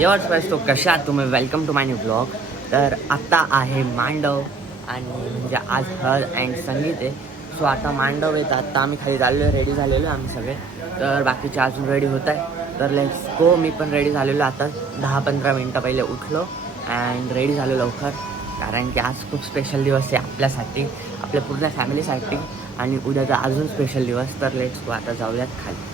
एवढंच पाहिजे तो कशा तुम्ही welcome to my new blog. तर आत्ता आहे मांडव आणि म्हणजे आज हळद अँड संगीत आहे. सो आता मांडव येतं. आत्ता आम्ही खाली चाललो आहे, रेडी झालेलो आहे आम्ही सगळे. तर बाकीचे अजून रेडी होत आहे. तर लेट्स गो. मी पण रेडी झालेलो आता 10-15 मिनटं पहिले उठलो अँड रेडी झालो लवकर. कारण की आज खूप स्पेशल दिवस आहे आपल्यासाठी, आपल्या पूर्ण फॅमिलीसाठी. आणि उद्याचा अजून स्पेशल दिवस. तर लेट्स गो आता जाऊयात खाली.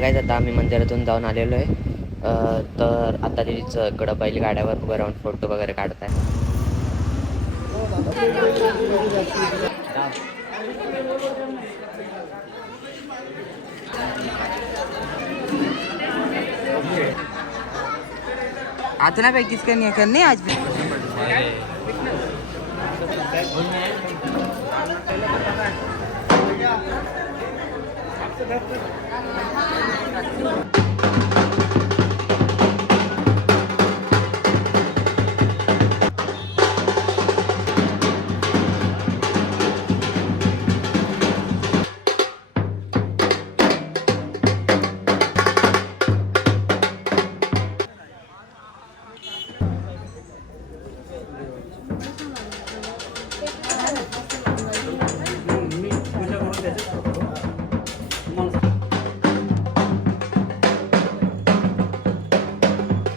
काय आता आम्ही मंदिरातून जाऊन आलेलो आहे. तर आता तिचं इकडं बैलगाड्यावर उभं राहून फोटो वगैरे काढत आहे. आता ना प्रैक्टिस करनी है आज भी.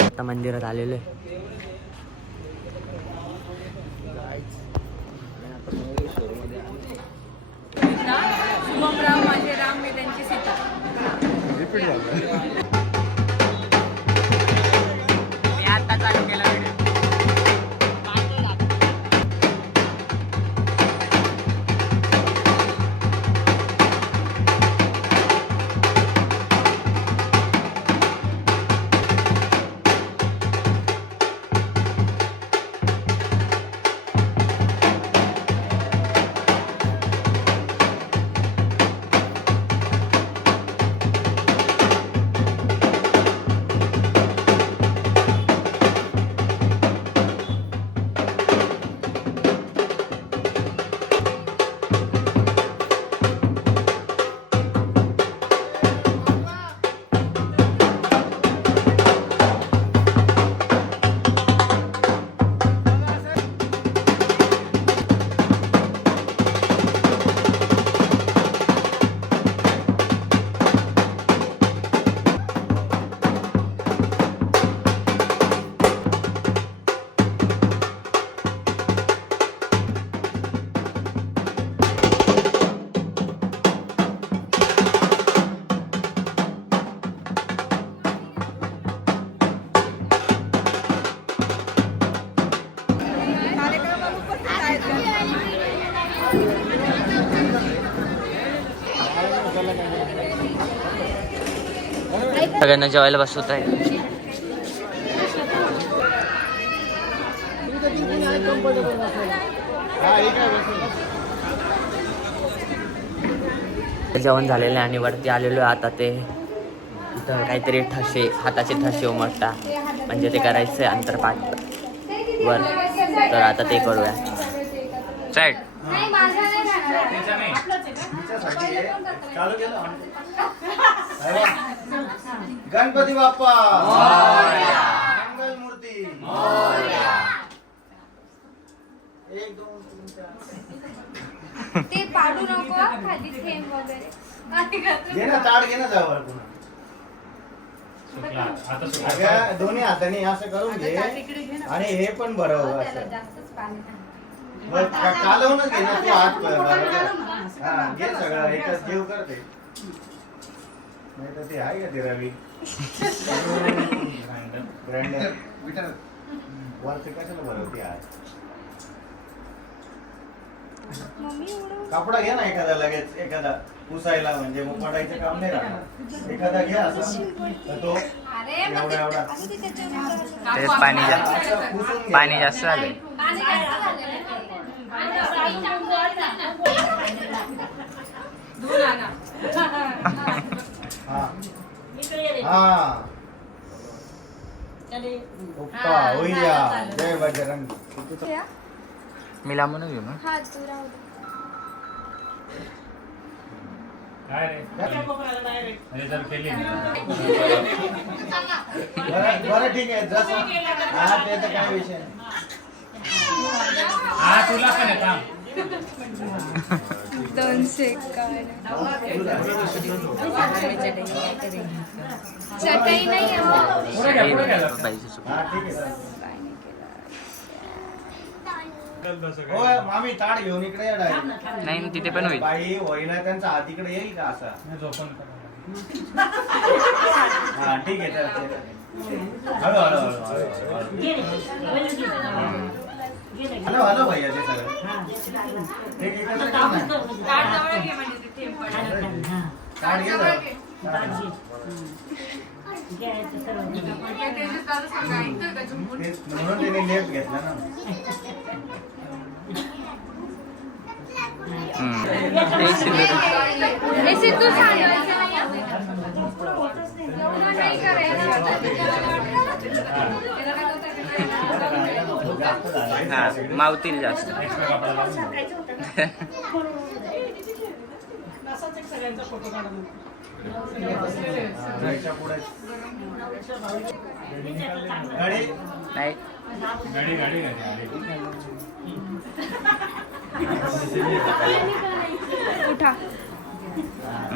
आता मंदिरात आलेलो आहे. शुभमराव माझे राम मी त्यांची सीता. मी आता चालू केला व्हिडिओ. सगळ्यांना जेवायला बसवत आहे. जेवण झालेलं आहे आणि वरती आलेलो आहे. आता ते इथं काहीतरी ठसे, हाताचे ठसे उमटता म्हणजे ते करायचं आहे अंतरपाठ वर. तर आता ते करूया. चॅट गणपती बाप्पा मंगल मूर्ती. 1 2 3 4 ते पाडू नको खाली थेंब वगैरे. घे ना ताट, घे ना जवळ पुन्हा. अगं दोन्ही हाताने असं करून घे आणि हे पण बरोबर असं. मग कालवूनच घे ना तू हात बरोबर. हा घे सगळं एकच जीव करते. नाही तर ते आहे का ते रवी ग्राइंडर. वरती कशाला भरवती आज? मम्मी एवढं कपडा घे ना एखादा लगेच, एखादा पुसायला, म्हणजे मग पडायचं काम नाही राहणार. एखादा घे असा तर तो अरे एवढा एवढा असं ते त्याच्यावर त्याच्यात पाणी जास्त असा पुसून घे. पाणी जास्त झालं. पाणी जास्त झालेलं आहे. हा हा ओप्पा होईया. जय बजरंग. मी लांबूनच घेऊ ना. हा तू राहू दे. बरं बरं, ठीक आहे. जसं हा ते तर काय विषय नाही. चटई नाही आहे मग. बाईचं चुकलं. हा ठीक आहे. होय मामी, ताट घेऊन इकडे या direct. नाही तिथे पण होईल. बाई होईना, त्यांचा हात इकडे येईल का असा? हा ठीक आहे. चल, चल, चल. हळू हळू हळू हळू हळू हळू भैया ते सगळं ठीक एकत्र कर ना. ताट घे जरा. तेच म्हणून त्याने लेफ्ट घेतला ना. ते सिंदूर. हे सिद्धू सांगायचं नाही. एवढं नाही करायचं. जास्त झालं. हा मावतील जास्त. जायच्या पुढे गाडी नाही उठा.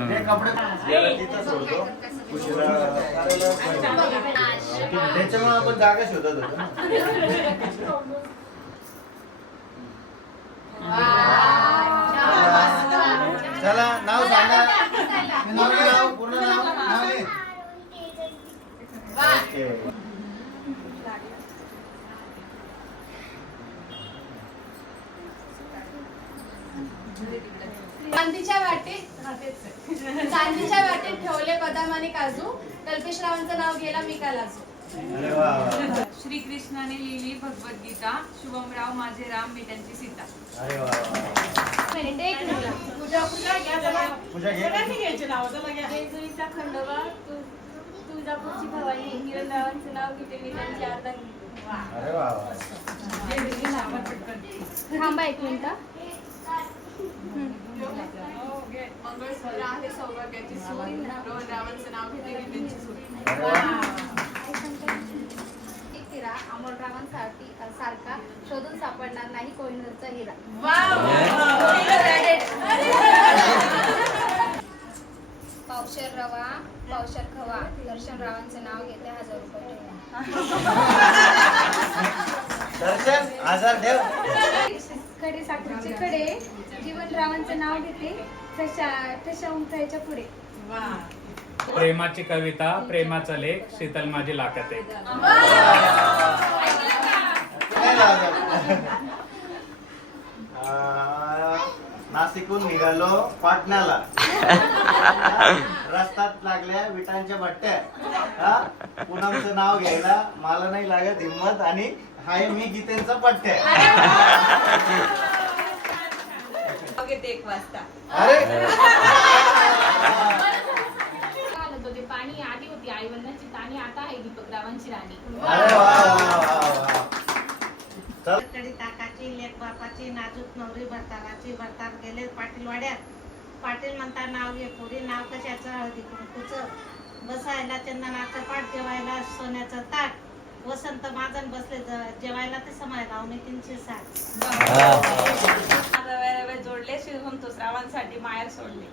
ते कपडे याला तिथं सोडतो. उशिरा त्याच्यामुळे आपण जागा शोधत होतो ना. चला नाव सांगा. पूर्ण नाव, पूर्ण नाव, नाव लिह. ओके. चांदीच्या वाटेत ठेवले बदाम आणि काजू. कल्पेशरावांचं नाव गेला मी का लाजू. अरे वा वा. श्रीकृष्णाने लिहिली भगवद्गीता. शुभमराव माझे राम, मी त्यांची सीता. अरे वा वा. एक मिनिट. पूजा घे. जेजुरीचा खंडोबा, तुळजापूरची भवानी, हिरणरावांचं नाव घेते मी त्यांची अर्धांगी. अरे वा वा. थांबा एक मिनिट. मंगळसूत्र आहे सौभाग्याची सूर. रोहनरावांचं नाव घेते मी त्यांची सूर. अरे वा. एक हिरा अमोलरावांसाठी सारखा शोधून सापडणार नाही कोहिनूरचा हिरा. पावशेर रवा, पावशेर खवा, दर्शनरावांचं नाव घेते 1000 रुपये दर्शन आजार ठेव. खडे साखरेचे खडे, जीवनरावांचं नाव घेते ठशा उंचायच्या पुढे. प्रेमाची कविता, प्रेमाचा लेख, शीतल माझी लाखात एक. काय लावलं? नाशिकहून निघालो पाटण्याला. रस्त्यात लागल्या विटांच्या भट्ट्या. हा? पूनमचं नाव घ्यायला मला नाही लागत हिंमत, आणि हाय मी गीतेंचा पट्ट्या. घेते 1 वाजता. अरे ते पाणी आधी होती आई वडिलांची ताणी, आता आहे दीपकरावांची राणी. अरे वा वा वा. चल. कडी ताकाची लेक बापाची, नाजूक नवरी भरताराची, भरतार गेले पाटील वाड्यात. पाटील म्हणता नाव घे पुढे, नाव कशाचं हळदी कुंकूचं. बसायला चंदनाचं पाट, जेवायला सोन्याचं ताट. वसंत महाजन बसले जेवायला, ते समय लावणे 360. रव्या जोडले, श्रीमंत रावांसाठी माहेर सोडले.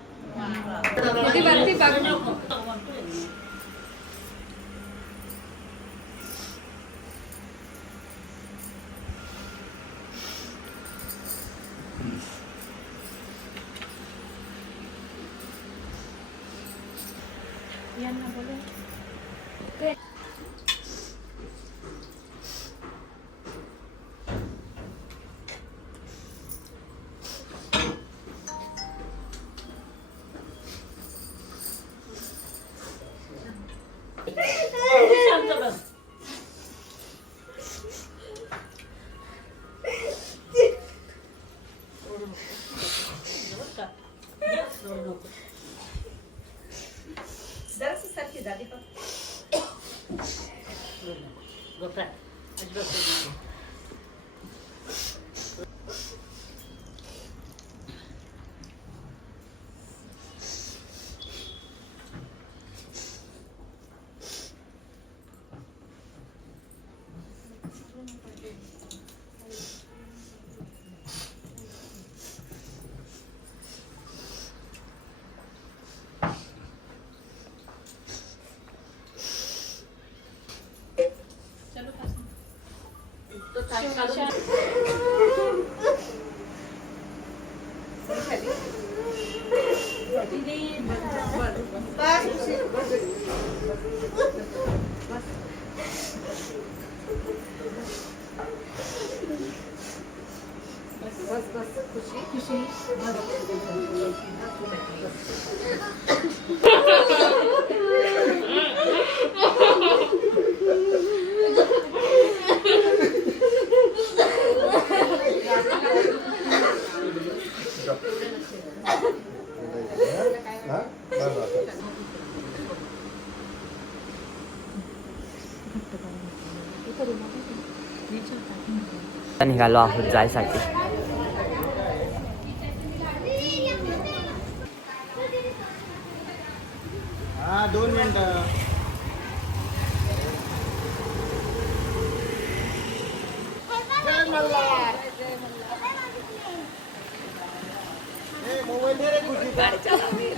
हा? बरं. आता निघालो आहोत जायसाठी. हा 2 मिनिटं. जय मल्हार. मोबाईल दे रे खुशी.